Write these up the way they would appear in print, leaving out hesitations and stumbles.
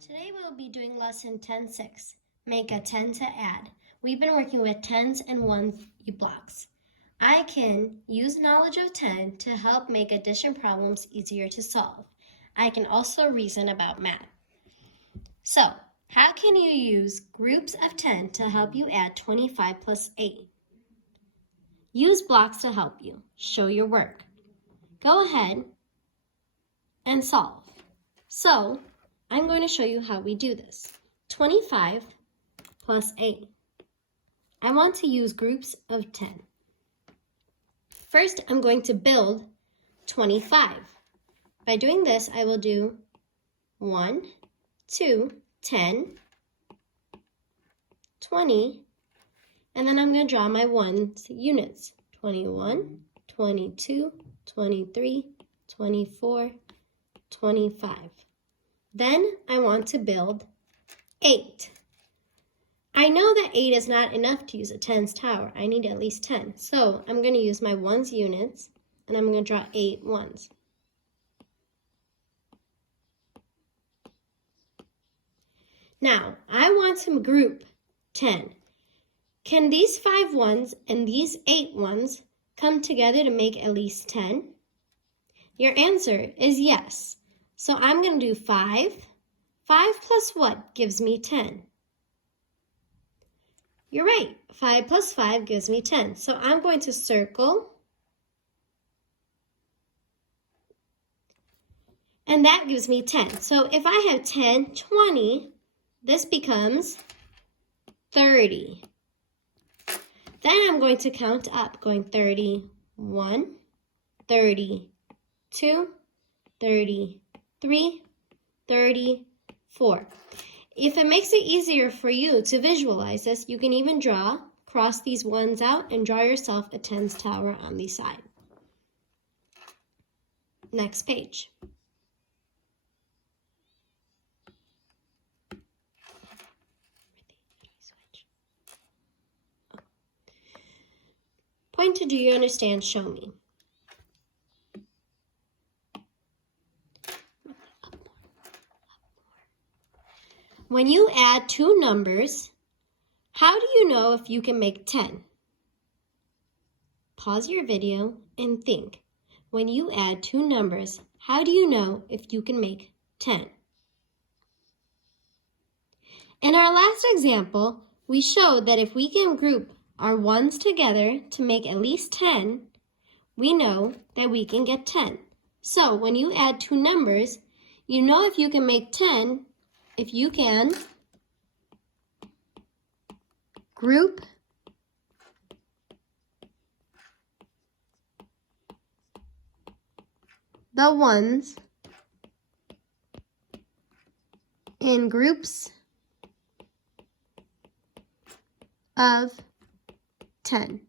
Today we'll be doing lesson 10-6, make a 10 to add. We've been working with tens and ones blocks. I can use knowledge of 10 to help make addition problems easier to solve. I can also reason about math. So, how can you use groups of 10 to help you add 25 plus 8? Use blocks to help you. Show your work. Go ahead and solve. So, I'm going to show you how we do this. 25 plus 8. I want to use groups of 10. First, I'm going to build 25. By doing this, I will do 1, 2, 10, 20, and then I'm going to draw my ones units. 21, 22, 23, 24, 25. Then I want to build 8. I know that 8 is not enough to use a tens tower. I need at least 10. So I'm going to use my ones units, and I'm going to draw 8 ones. Now, I want to group 10. Can these 5 ones and these 8 ones come together to make at least 10? Your answer is yes. So I'm going to do 5. 5 plus what gives me 10? You're right. 5 plus 5 gives me 10. So I'm going to circle. And that gives me 10. So if I have 10, 20, this becomes 30. Then I'm going to count up, going 31, 32, 33, 34. If it makes it easier for you to visualize this, you can even cross these ones out and draw yourself a tens tower on the side. Next page. Point to do you understand, show me. When you add two numbers, how do you know if you can make 10? Pause your video and think. When you add two numbers, how do you know if you can make 10? In our last example, we showed that if we can group our ones together to make at least 10, we know that we can get 10. So when you add two numbers, you know if you can make 10 if you can group the ones in groups of 10.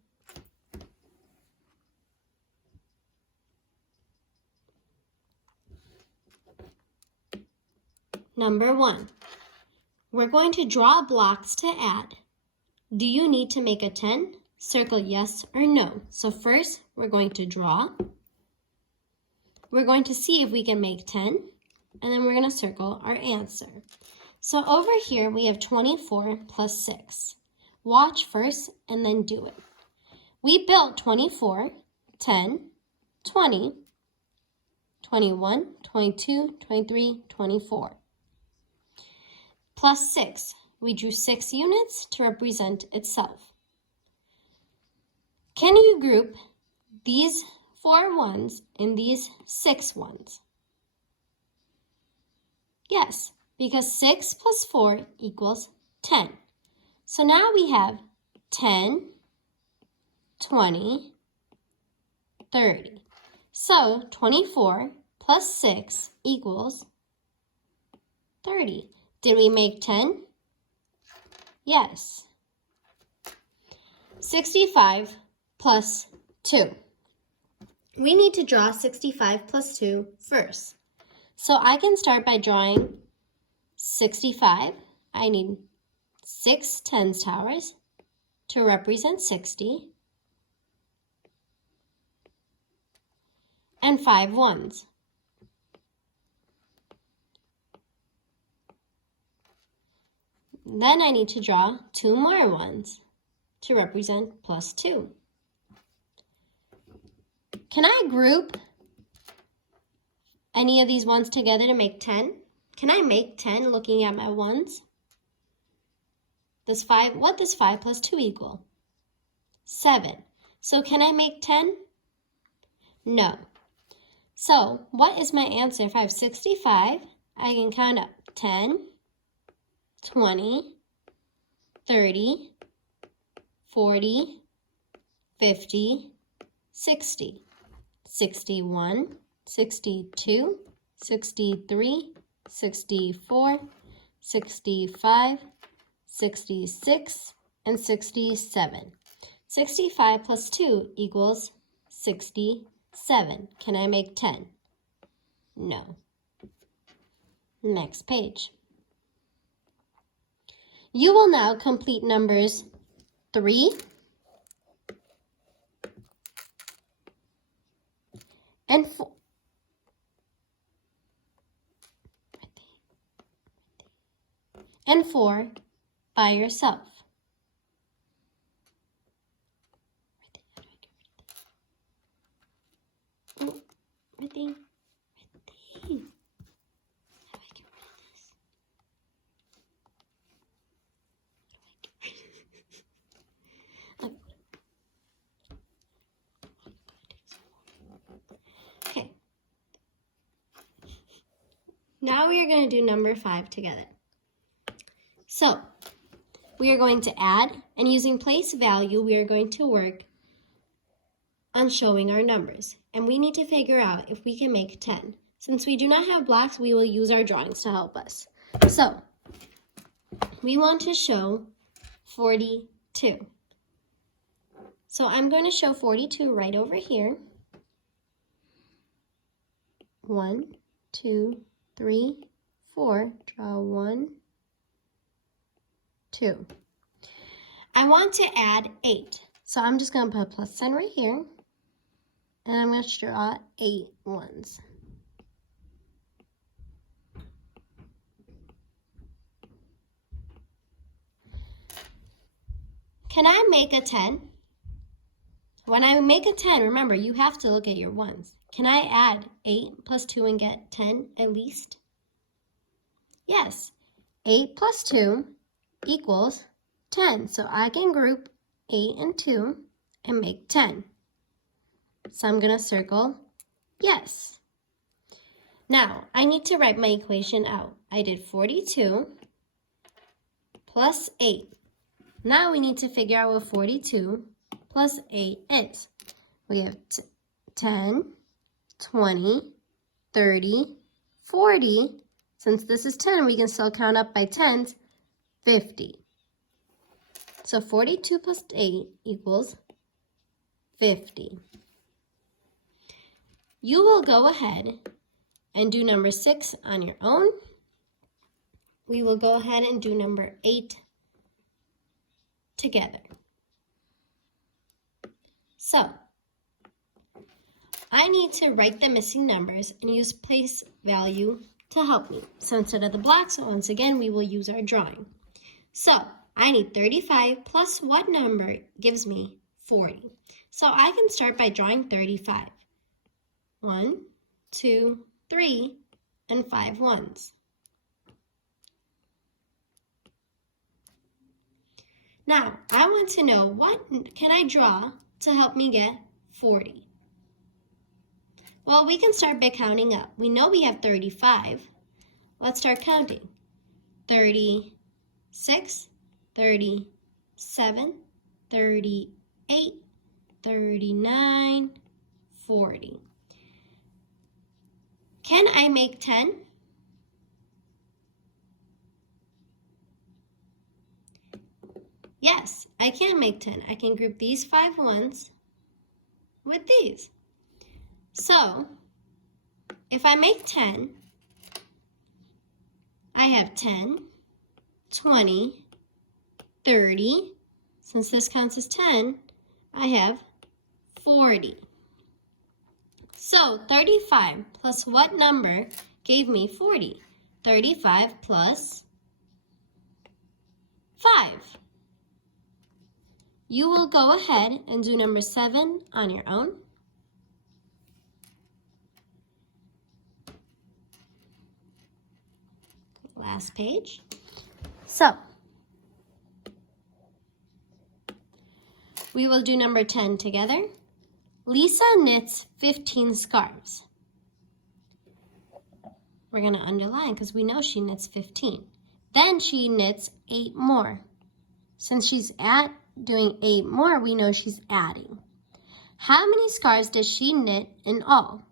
Number 1, we're going to draw blocks to add. Do you need to make a 10? Circle yes or no. So first, we're going to draw. We're going to see if we can make 10, and then we're going to circle our answer. So over here, we have 24 plus 6. Watch first and then do it. We built 24, 10, 20, 21, 22, 23, 24. Plus 6. We drew 6 units to represent itself. Can you group these 4 ones and these 6 ones? Yes, because 6 plus 4 equals 10. So now we have 10, 20, 30. So 24 plus 6 equals 30. Did we make 10? Yes. 65 plus 2. We need to draw 65 plus 2 first. So I can start by drawing 65. I need 6 tens towers to represent 60 and 5 ones. Then I need to draw 2 more ones to represent plus 2. Can I group any of these ones together to make 10? Can I make 10 looking at my ones? What does 5 plus 2 equal? 7. So can I make 10? No. So what is my answer? If I have 65, I can count up 10, 20, 30, 40, 50, 60, 61, 62, 63, 64, 65, 66, and 67. 65 plus 2 equals 67. Can I make 10? No. Next page. You will now complete numbers 3 and 4. And 4 by yourself. Right there. How do I get rid of this? Okay. Now we are going to do number 5 together. So, we are going to add, and using place value, we are going to work on showing our numbers. And we need to figure out if we can make 10. Since we do not have blocks, we will use our drawings to help us. So, we want to show 42. So I'm going to show 42 right over here. 1, 2, 3, 4. Draw 1, 2. I want to add 8. So I'm just going to put a plus sign right here. And I'm going to draw 8 ones. Can I make a 10? When I make a 10, remember, you have to look at your ones. Can I add 8 plus 2 and get 10 at least? Yes. 8 plus 2 equals 10. So I can group 8 and 2 and make 10. So I'm going to circle yes. Now, I need to write my equation out. I did 42 plus 8. Now we need to figure out what 42 plus 8 is. We have 10, 20, 30, 40. Since this is 10, we can still count up by tens, 50. So 42 plus 8 equals 50. You will go ahead and do number 6 on your own. We will go ahead and do number 8 together. So, I need to write the missing numbers and use place value to help me. So instead of the blocks, once again, we will use our drawing. So, I need 35 plus what number gives me 40. So I can start by drawing 35. 1, 2, 3, and 5 ones. Now, I want to know what can I draw to help me get 40. Well, we can start by counting up. We know we have 35. Let's start counting. 36, 37, 38, 39, 40. Can I make 10? Yes, I can make 10. I can group these 5 ones with these. So, if I make 10, I have 10, 20, 30. Since this counts as 10, I have 40. So 35 plus what number gave me 40? 35 plus 5. You will go ahead and do number 7 on your own. Last page. So, we will do number 10 together. Lisa knits 15 scarves. We're going to underline because we know she knits 15. Then she knits 8 more. Since she's doing 8 more, we know she's adding. How many scarves does she knit in all?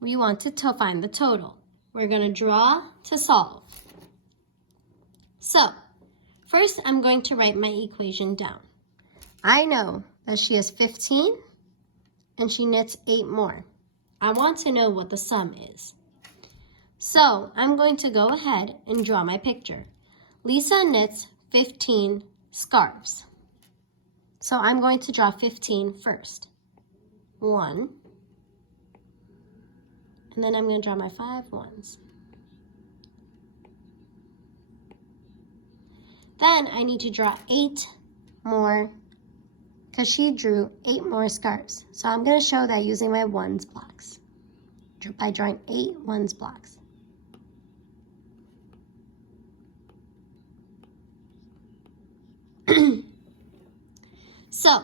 We want to find the total. We're going to draw to solve. So, first I'm going to write my equation down. I know that she has 15 and she knits 8 more. I want to know what the sum is. So, I'm going to go ahead and draw my picture. Lisa knits 15 scarves. So I'm going to draw 15 first. 1. And then I'm going to draw my 5 ones. Then I need to draw 8 more because she drew 8 more scarves. So I'm going to show that using my ones blocks by drawing 8 ones blocks. So,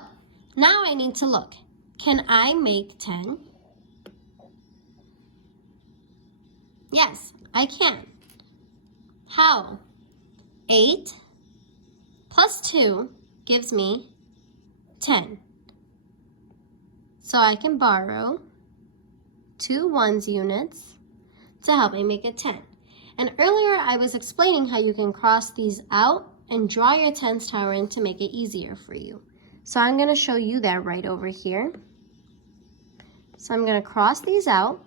now I need to look. Can I make 10? Yes, I can. How? 8 plus 2 gives me 10. So I can borrow 2 ones units to help me make a 10. And earlier I was explaining how you can cross these out and draw your tens tower in to make it easier for you. So I'm going to show you that right over here. So I'm going to cross these out,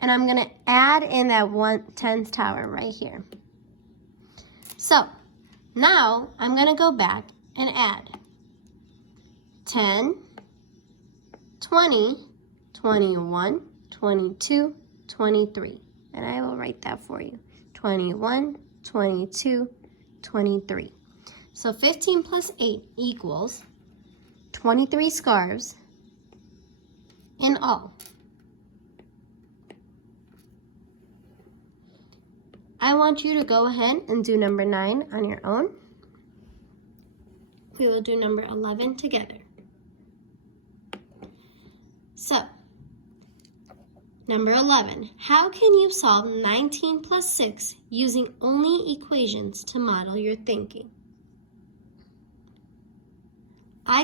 and I'm going to add in that tens tower right here. So now I'm going to go back and add 10, 20, 21, 22, 23. And I will write that for you. 21, 22, 23. So 15 plus 8 equals 23 scarves in all. I want you to go ahead and do number 9 on your own. We will do number 11 together. So, number 11, how can you solve 19 plus 6 using only equations to model your thinking? I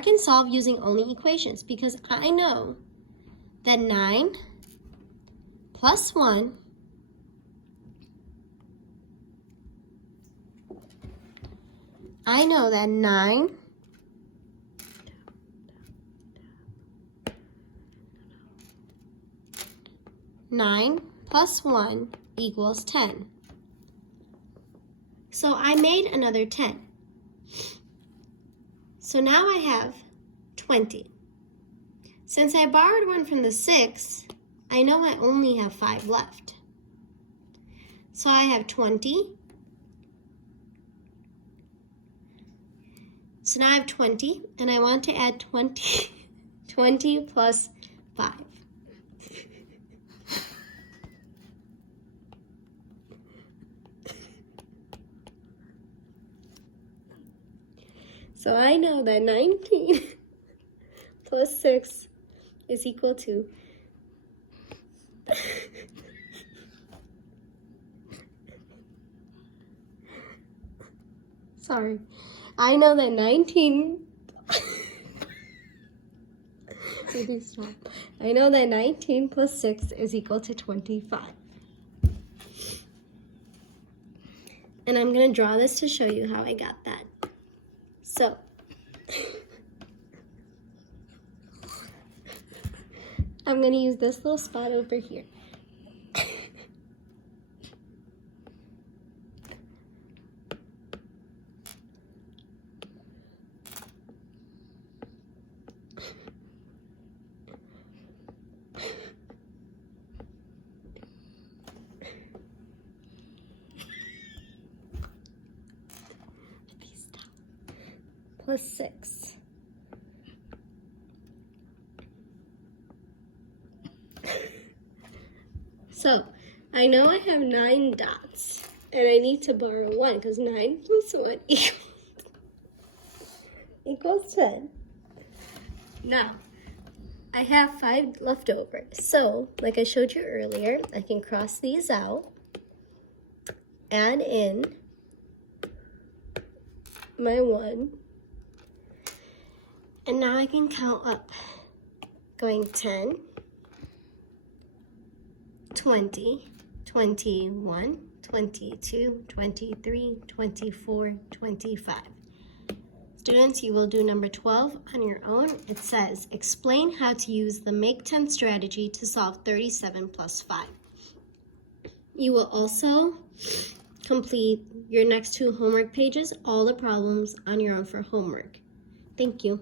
can solve using only equations because I know that 9 plus 1 I know that 9 plus 1 equals 10. So I made another 10. So now I have 20. Since I borrowed 1 from the 6, I know I only have 5 left. So I have 20. So now I have 20, and I want to add 20 plus 5. So I know that 19 plus 6 is equal to Sorry. I know that 19 Maybe stop. I know that 19 plus 6 is equal to 25. And I'm going to draw this to show you how I got that. So, I'm going to use this little spot over here. plus 6. So, I know I have 9 dots, and I need to borrow 1, because 9 plus 1 equals 10. Now, I have 5 left over. So, like I showed you earlier, I can cross these out, add in my 1, and now I can count up, going 10, 20, 21, 22, 23, 24, 25. Students, you will do number 12 on your own. It says, explain how to use the Make 10 strategy to solve 37 plus 5. You will also complete your next 2 homework pages, all the problems on your own for homework. Thank you.